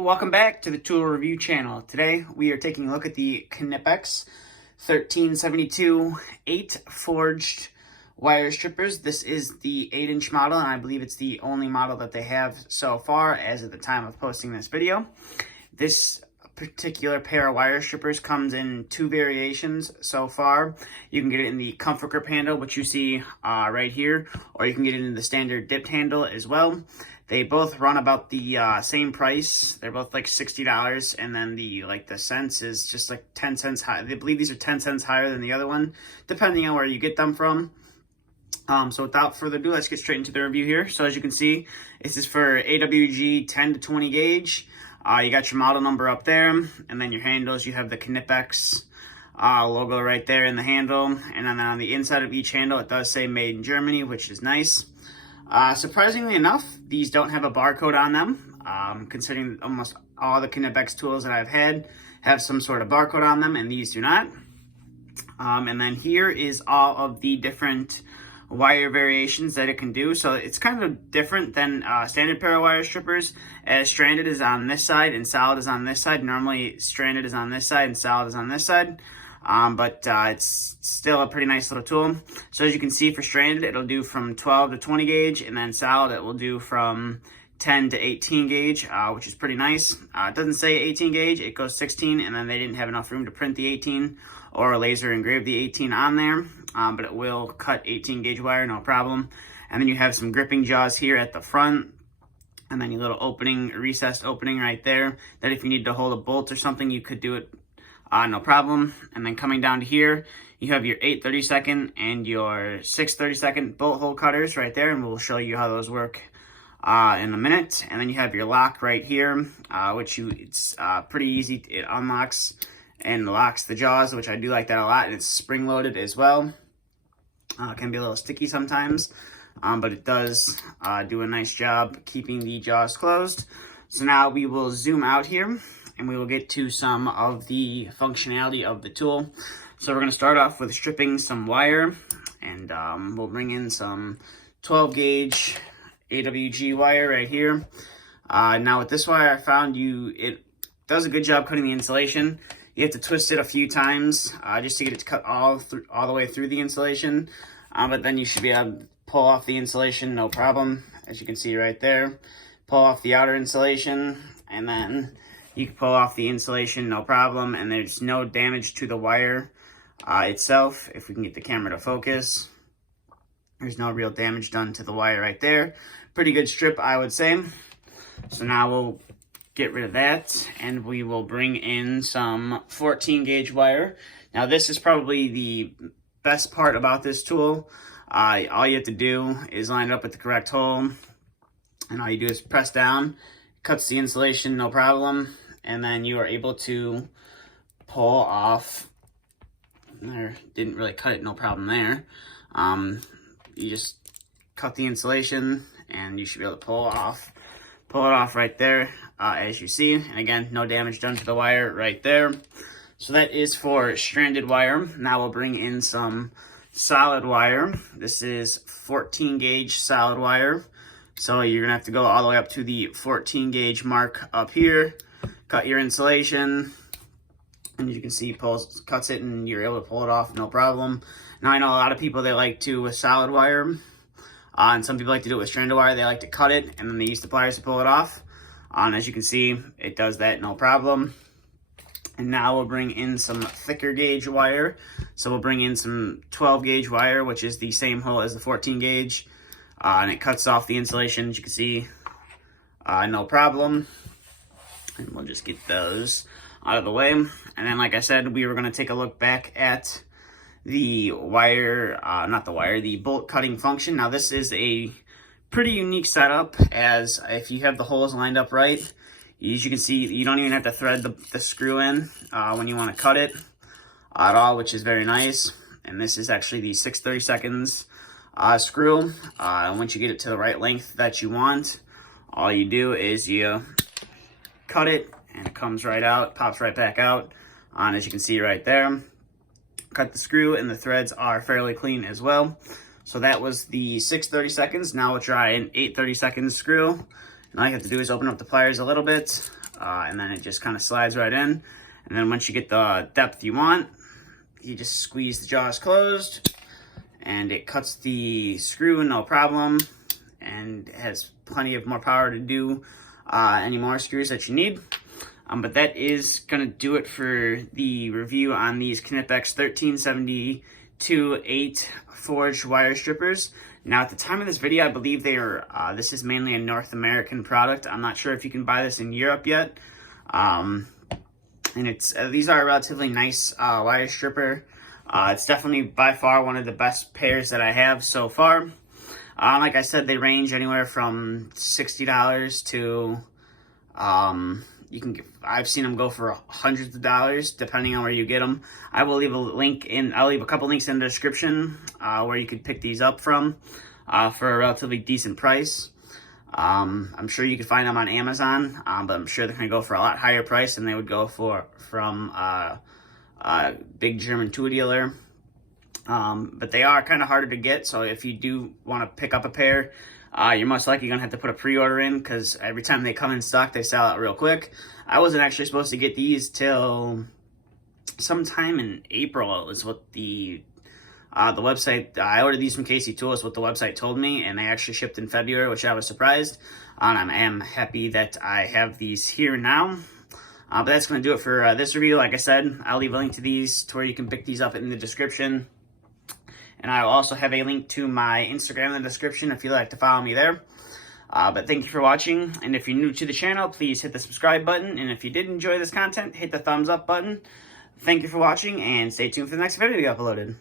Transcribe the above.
Welcome back to the Tool Review channel. Today we are taking a look at the Knipex 1372 8 forged wire strippers. This is the 8-inch model, and I believe it's the only model that they have so far as of the time of posting this video. This particular pair of wire strippers comes in two variations so far. You can get it in the comfort grip handle, which you see right here, or you can get it in the standard dipped handle as well. They both run about the same price. They're both like $60, and then the cents is just like 10 cents high. I believe these are 10 cents higher than the other one, depending on where you get them from. So without further ado, let's get straight into the review here. So as you can see, this is for AWG 10 to 20 gauge. You got your model number up there, and then your handles. You have the Knipex logo right there in the handle, and then on the inside of each handle, it does say made in Germany, which is nice. Surprisingly enough, these don't have a barcode on them, considering almost all the Knipex tools that I've had have some sort of barcode on them, and these do not. And then here is all of the different wire variations that it can do. So it's kind of different than standard pair of wire strippers, as stranded is on this side and solid is on this side. Normally stranded is on this side and solid is on this side. But it's still a pretty nice little tool. So as you can see, for stranded, it'll do from 12 to 20 gauge, and then solid, it will do from 10 to 18 gauge, which is pretty nice. It doesn't say 18 gauge, it goes 16, and then they didn't have enough room to print the 18 or laser engrave the 18 on there, but it will cut 18 gauge wire, no problem. And then you have some gripping jaws here at the front, and then your little opening, recessed opening right there, that if you need to hold a bolt or something, you could do it no problem. And then coming down to here, you have your 8/32 and your 6/32 bolt hole cutters right there, and we'll show you how those work in a minute. And then you have your lock right here, which it's pretty easy. It unlocks and locks the jaws, which I do like that a lot, and it's spring loaded as well. It can be a little sticky sometimes, but it does do a nice job keeping the jaws closed. So now we will zoom out here, and we will get to some of the functionality of the tool. So we're going to start off with stripping some wire, and we'll bring in some 12 gauge AWG wire right here. Now with this wire, I found it does a good job cutting the insulation. You have to twist it a few times just to get it to cut all the way through the insulation, but then you should be able to pull off the insulation, no problem. As you can see right there, pull off the outer insulation, and then you can pull off the insulation, no problem, and there's no damage to the wire itself. If we can get the camera to focus, there's no real damage done to the wire right there. Pretty good strip, I would say. So now we'll get rid of that, and we will bring in some 14 gauge wire. Now this is probably the best part about this tool. All you have to do is line it up with the correct hole, and all you do is press down, cuts the insulation, no problem, and then you are able to pull off. There, didn't really cut it, no problem there. You just cut the insulation, and you should be able to pull it off right there, as you see. And again, no damage done to the wire right there. So that is for stranded wire. Now we'll bring in some solid wire. This is 14 gauge solid wire. So you're gonna have to go all the way up to the 14 gauge mark up here, cut your insulation, and you can see cuts it, and you're able to pull it off, no problem. Now I know a lot of people, they like to with solid wire, and some people like to do it with stranded wire. They like to cut it, and then they use the pliers to pull it off. And as you can see, it does that, no problem. And now we'll bring in some thicker gauge wire. So we'll bring in some 12 gauge wire, which is the same hole as the 14 gauge. And it cuts off the insulation, as you can see, no problem. And we'll just get those out of the way. And then, like I said, we were going to take a look back at the wire, the bolt cutting function. Now this is a pretty unique setup, as if you have the holes lined up right, as you can see, you don't even have to thread the screw in when you want to cut it at all, which is very nice. And this is actually the 6/32 screw. Once you get it to the right length that you want, all you do is you cut it, and it comes right out, pops right back out. And as you can see right there, cut the screw, and the threads are fairly clean as well. So that was the 6/32. Now we'll try an 8/32 screw. And all you have to do is open up the pliers a little bit, and then it just kind of slides right in. And then once you get the depth you want, you just squeeze the jaws closed, and it cuts the screw no problem, and has plenty of more power to do any more screws that you need. But that is going to do it for the review on these Knipex 1372 8 forged wire strippers. Now, at the time of this video, I believe they are, this is mainly a North American product. I'm not sure if you can buy this in Europe yet. And it's these are a relatively nice wire stripper. It's definitely by far one of the best pairs that I have so far. Like I said, they range anywhere from $60 to I've seen them go for hundreds of dollars depending on where you get them. I'll leave a couple links in the description where you could pick these up from for a relatively decent price. I'm sure you could find them on Amazon, but I'm sure they're going to go for a lot higher price than they would go from a big German tool dealer. But they are kind of harder to get, so if you do want to pick up a pair, you're most likely going to have to put a pre-order in, because every time they come in stock, they sell out real quick. I wasn't actually supposed to get these till sometime in April, is what the website, I ordered these from Casey Tools, what the website told me, and they actually shipped in February, which I was surprised. I am happy that I have these here now. But that's going to do it for this review. Like I said, I'll leave a link to these to where you can pick these up in the description. And I will also have a link to my Instagram in the description if you'd like to follow me there. But thank you for watching. And if you're new to the channel, please hit the subscribe button. And if you did enjoy this content, hit the thumbs up button. Thank you for watching, and stay tuned for the next video to be uploaded.